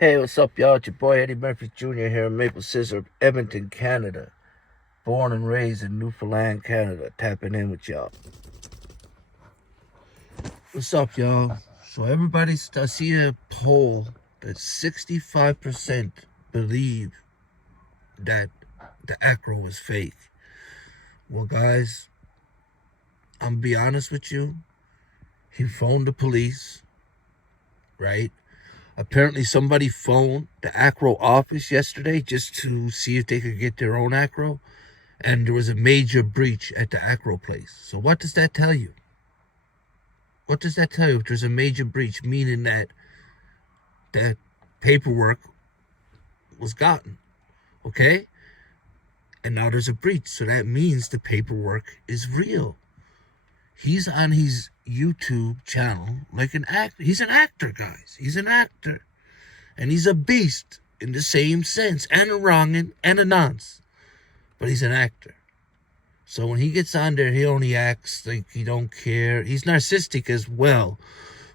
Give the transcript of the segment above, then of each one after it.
Hey, what's up, y'all? It's your boy Eddie Murphy Jr. here in Maple Scissor, Edmonton, Canada. Born and raised in Newfoundland, Canada. Tapping in with y'all. What's up, y'all? So I see a poll that 65% believe that the Acro was fake. Well, guys, I'm gonna be honest with you. He phoned the police, right? Apparently somebody phoned the Acro office yesterday just to see if they could get their own Acro. And there was a major breach at the Acro place. So what does that tell you? What does that tell you if there's a major breach, meaning that paperwork was gotten, okay? And now there's a breach, so that means the paperwork is real. He's on his YouTube channel like an actor. He's an actor, guys. He's an actor. And he's a beast in the same sense, and a wrongin' and a nonce. But he's an actor. So when he gets on there, he only acts like he don't care. He's narcissistic as well,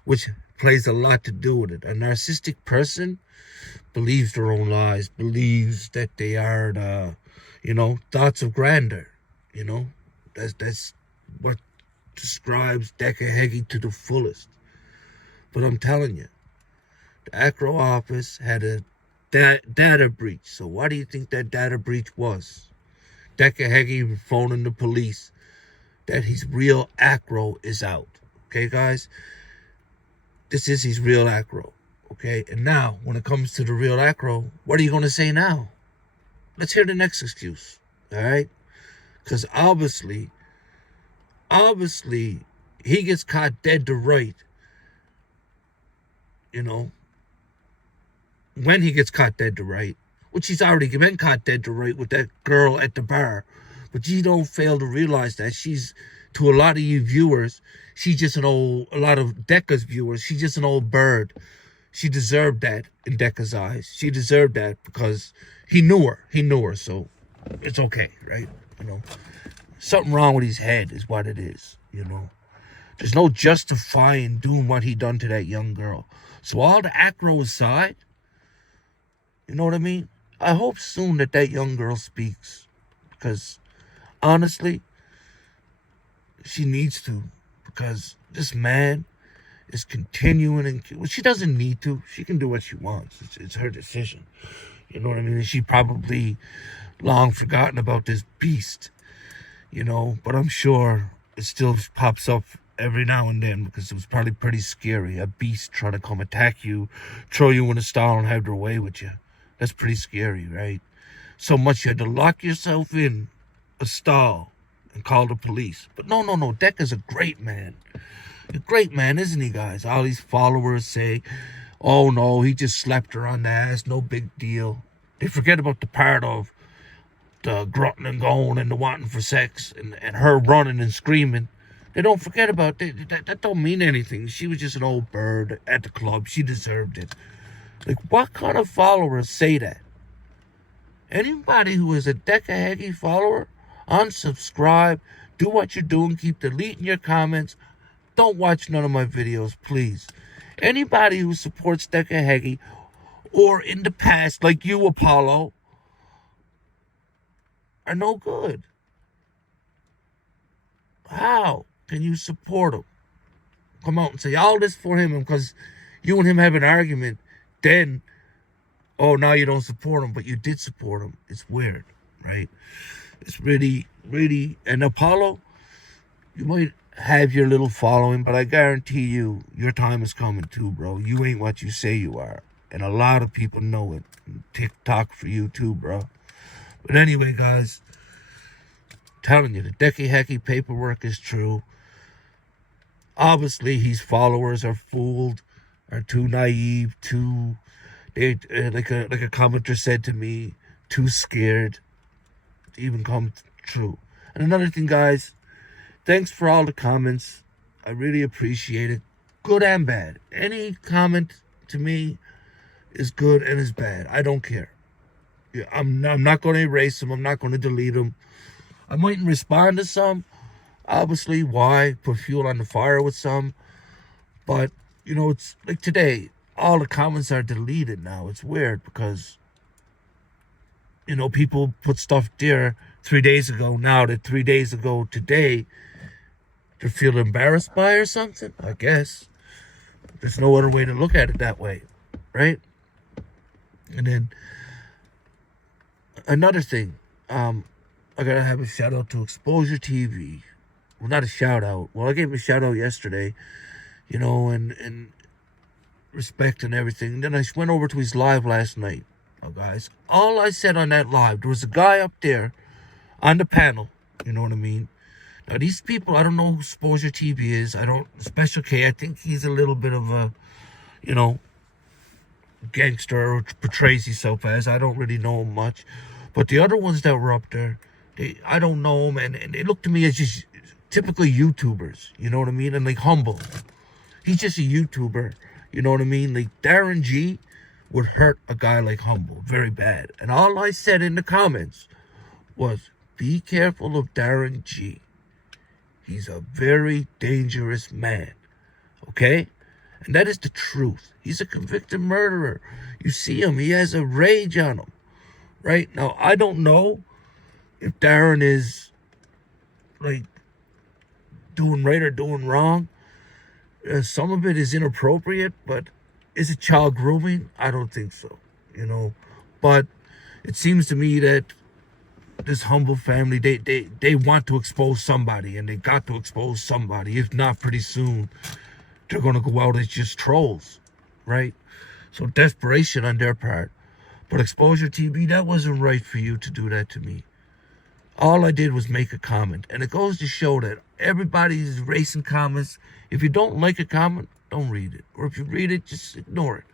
which plays a lot to do with it. A narcissistic person believes their own lies, believes that they are the, thoughts of grandeur. That's what describes Decca to the fullest. But I'm telling you, the Acro office had a data breach. So what do you think that data breach was? Decca phoning the police that his real Acro is out. Okay, guys? This is his real Acro. Okay? And now, when it comes to the real Acro, what are you going to say now? Let's hear the next excuse. All right? Because obviously, he gets caught dead to right. When he gets caught dead to right, which he's already been caught dead to right with that girl at the bar. But you don't fail to realize that she's, to a lot of you viewers, she's just a lot of Decca's viewers, she's just an old bird. She deserved that in Decca's eyes. She deserved that because he knew her, so it's okay, right? Something wrong with his head is what it is, There's no justifying doing what he done to that young girl. So all the Acro aside, you know what I mean? I hope soon that young girl speaks. Because, honestly, she needs to. Because this man is continuing. And she doesn't need to. She can do what she wants. It's her decision. You know what I mean? And she probably long forgotten about this beast. But I'm sure it still pops up every now and then. Because it was probably pretty scary. A beast trying to come attack you. Throw you in a stall and have their way with you. That's pretty scary, right? So much you had to lock yourself in a stall and call the police. But no. Decca's a great man. A great man, isn't he, guys? All these followers say, oh, no, he just slapped her on the ass. No big deal. They forget about the part of the grunting and going and the wanting for sex and her running and screaming. They don't forget about that don't mean anything. She was just an old bird at the club. She deserved it. Like, what kind of followers say that? Anybody who is a Decca follower, unsubscribe, do what you're doing, keep deleting your comments. Don't watch none of my videos, please. Anybody who supports Decca or in the past, like you, Apollo, are no good. How can you support him? Come out and say all this for him because you and him have an argument. Then, oh, now you don't support him, but you did support him. It's weird, right? It's really, really... And Apollo, you might have your little following, but I guarantee you, your time is coming too, bro. You ain't what you say you are. And a lot of people know it. And TikTok for you too, bro. But anyway, guys, I'm telling you, the Decca paperwork is true. Obviously, his followers are fooled, are too naive, like a commenter said to me, too scared to even come true. And another thing, guys, thanks for all the comments. I really appreciate it, good and bad. Any comment to me is good and is bad. I don't care. I'm not going to erase them. I'm not going to delete them. I mightn't respond to some. Obviously, why? Put fuel on the fire with some. But, it's like today. all the comments are deleted now. It's weird because, people put stuff there 3 days ago. Now that 3 days ago today, they feel embarrassed by or something, I guess. There's no other way to look at it that way, right? And then another thing, I gotta have a shout out to Exposure TV. Well, not a shout out. Well, I gave him a shout out yesterday, and respect and everything. And then I went over to his live last night. Oh, guys, all I said on that live, there was a guy up there on the panel. You know what I mean? Now, these people, I don't know who Exposure TV is. Special K, I think he's a little bit of a, gangster, or portrays himself as. I don't really know him much. But the other ones that were up there, I don't know them, and they look to me as just typically YouTubers, you know what I mean? And like humble. He's just a YouTuber, you know what I mean? Like Darren G would hurt a guy like Humble very bad. And all I said in the comments was, be careful of Darren G. He's a very dangerous man, okay? And that is the truth. He's a convicted murderer. You see him, he has a rage on him, right? Now, I don't know if Darren is, like, doing right or doing wrong. Some of it is inappropriate, but is it child grooming? I don't think so, But it seems to me that this Humble family, they want to expose somebody, and they got to expose somebody. If not, pretty soon, they're going to go out as just trolls, right? So desperation on their part. But Exposure TV, that wasn't right for you to do that to me. All I did was make a comment. And it goes to show that everybody's erasing comments. If you don't like a comment, don't read it. Or if you read it, just ignore it.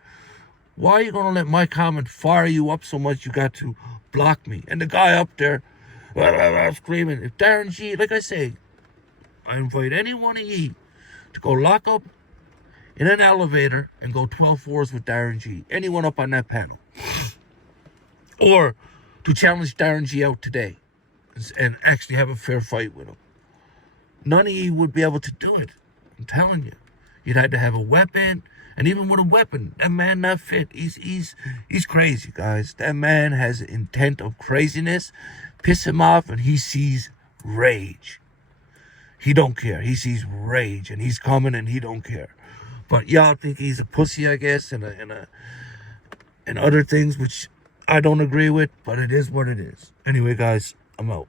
Why are you going to let my comment fire you up so much you got to block me? And the guy up there, screaming. If Darren G, like I say, I invite any one of ye to go lock up in an elevator and go 12 floors with Darren G. Anyone up on that panel. Or to challenge Darren G out today and actually have a fair fight with him. None of you would be able to do it. I'm telling you. You'd have to have a weapon. And even with a weapon, that man not fit. He's crazy, guys. That man has intent of craziness. Piss him off and he sees rage. He don't care. He sees rage and he's coming and he don't care. But y'all think he's a pussy, I guess, and other things which I don't agree with, but it is what it is. Anyway, guys, I'm out.